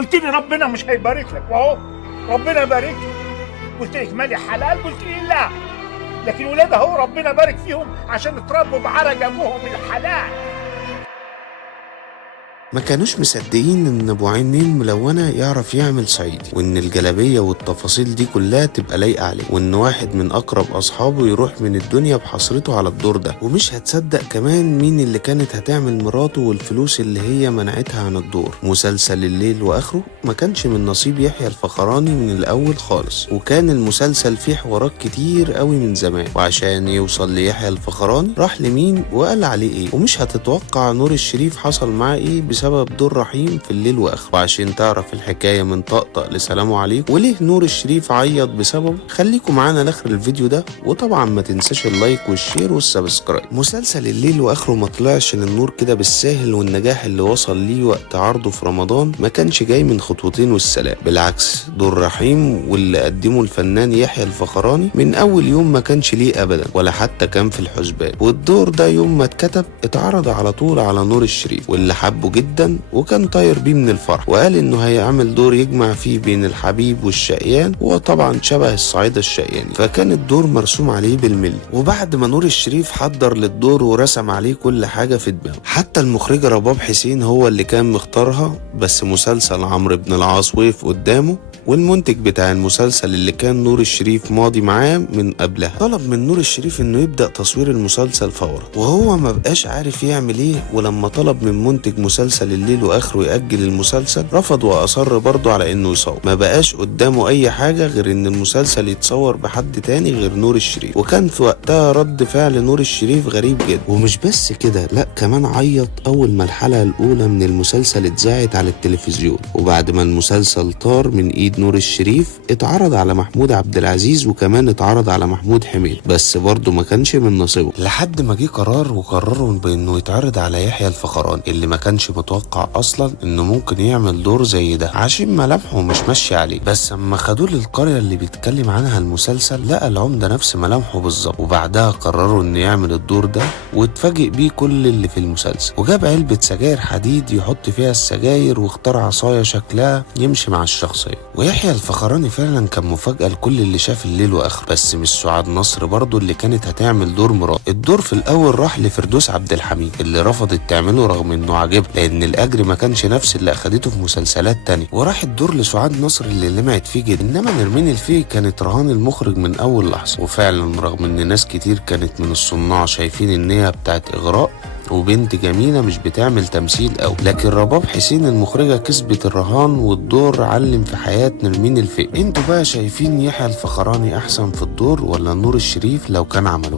قلت لي ربنا مش هيبارك لك، واهو ربنا بارك لي. قلت لك مالي حلال، قلت لي لا. لكن ولاد اهو ربنا بارك فيهم عشان اتربوا بعرق ابوهم الحلال. ما كانوش مصدقين ان ابو عينين ملونة يعرف يعمل صعيدي، وان الجلابية والتفاصيل دي كلها تبقى لايقة عليه، وان واحد من اقرب اصحابه يروح من الدنيا بحسرته على الدور ده. ومش هتصدق كمان مين اللي كانت هتعمل مراته والفلوس اللي هي منعتها عن الدور. مسلسل الليل واخره ما كانش من نصيب يحيى الفخراني من الاول خالص، وكان المسلسل فيه حوارات كتير قوي من زمان، وعشان يوصل ليحيى الفخراني راح لمين وقال عليه ايه. ومش هتتوقع نور الشريف حصل معاه ايه بسبب دور رحيم في الليل واخره. وعشان تعرف الحكايه من طقطق لسلام عليكم وليه نور الشريف عيط بسببه، خليكم معانا لاخر الفيديو ده، وطبعا ما تنساش اللايك والشير والسبسكرايب. مسلسل الليل واخره ما طلعش للنور كده بالساهل، والنجاح اللي وصل ليه وقت عرضه في رمضان ما كانش جاي من خطوتين والسلام. بالعكس، دور رحيم واللي قدمه الفنان يحيى الفخراني من اول يوم ما كانش ليه ابدا، ولا حتى كان في الحسبان. والدور ده يوم ما اتكتب اتعرض على طول على نور الشريف، واللي حبه جدا وكان طاير بيه من الفرح، وقال انه هيعمل دور يجمع فيه بين الحبيب والشقيان، وطبعا شبه الصعيدة الشقياني، فكان الدور مرسوم عليه بالملي. وبعد ما نور الشريف حضر للدور ورسم عليه كل حاجة في دماغه، حتى المخرجة رباب حسين هو اللي كان مختارها، بس مسلسل عمرو بن العاص وقف قدامه، والمنتج بتاع المسلسل اللي كان نور الشريف ماضي معاه من قبلها طلب من نور الشريف انه يبدأ تصوير المسلسل فورا، وهو ما بقاش عارف يعمل ايه. ولما طلب من منتج مسلسل الليل واخره يأجل المسلسل رفض، واصر برضه على انه يصور. ما بقاش قدامه اي حاجة غير ان المسلسل يتصور بحد تاني غير نور الشريف. وكان في وقتها رد فعل نور الشريف غريب جدا. ومش بس كده، لا كمان عيط اول ما الحلقة الاولى من المسلسل اتذاعت على التلفزيون. وبعد ما المسلسل طار من ايد نور الشريف اتعرض على محمود عبد العزيز، وكمان اتعرض على محمود حميد، بس برضه ما كانش من نصيبه. لحد ما جه قرار، وقرروا بانه يتعرض على يحيى الفخراني اللي ما كانش متوقع اصلا انه ممكن يعمل دور زي ده، عشان ملامحه مش ماشيه عليه. بس اما خدوه للقريه اللي بيتكلم عنها المسلسل لقى العمده نفس ملامحه بالظبط، وبعدها قرروا انه يعمل الدور ده، واتفاجئ بيه كل اللي في المسلسل. وجاب علبه سجاير حديد يحط فيها السجاير، واختار عصايه شكلها يمشي مع الشخصيه. ويحيى الفخراني فعلا كان مفاجاه لكل اللي شاف الليل واخره. بس مش سعاد نصر برضه اللي كانت هتعمل دور مراد. الدور في الاول راح لفردوس عبد الحميد اللي رفضت تعمله رغم انه عجبها، لان الاجر ما كانش نفس اللي اخدته في مسلسلات تانية. وراح الدور لسعاد نصر اللي لمعت فيه جدا. انما نرمين الفقي كانت رهان المخرج من اول لحظه. وفعلا رغم ان ناس كتير كانت من الصناع شايفين ان هي بتاعت اغراء وبنت جميلة مش بتعمل تمثيل قوي، لكن رباب حسين المخرجة كسبت الرهان، والدور علم في حياة نرمين الفقي. انتوا بقى شايفين يحيى الفخراني احسن في الدور ولا نور الشريف لو كان عمله؟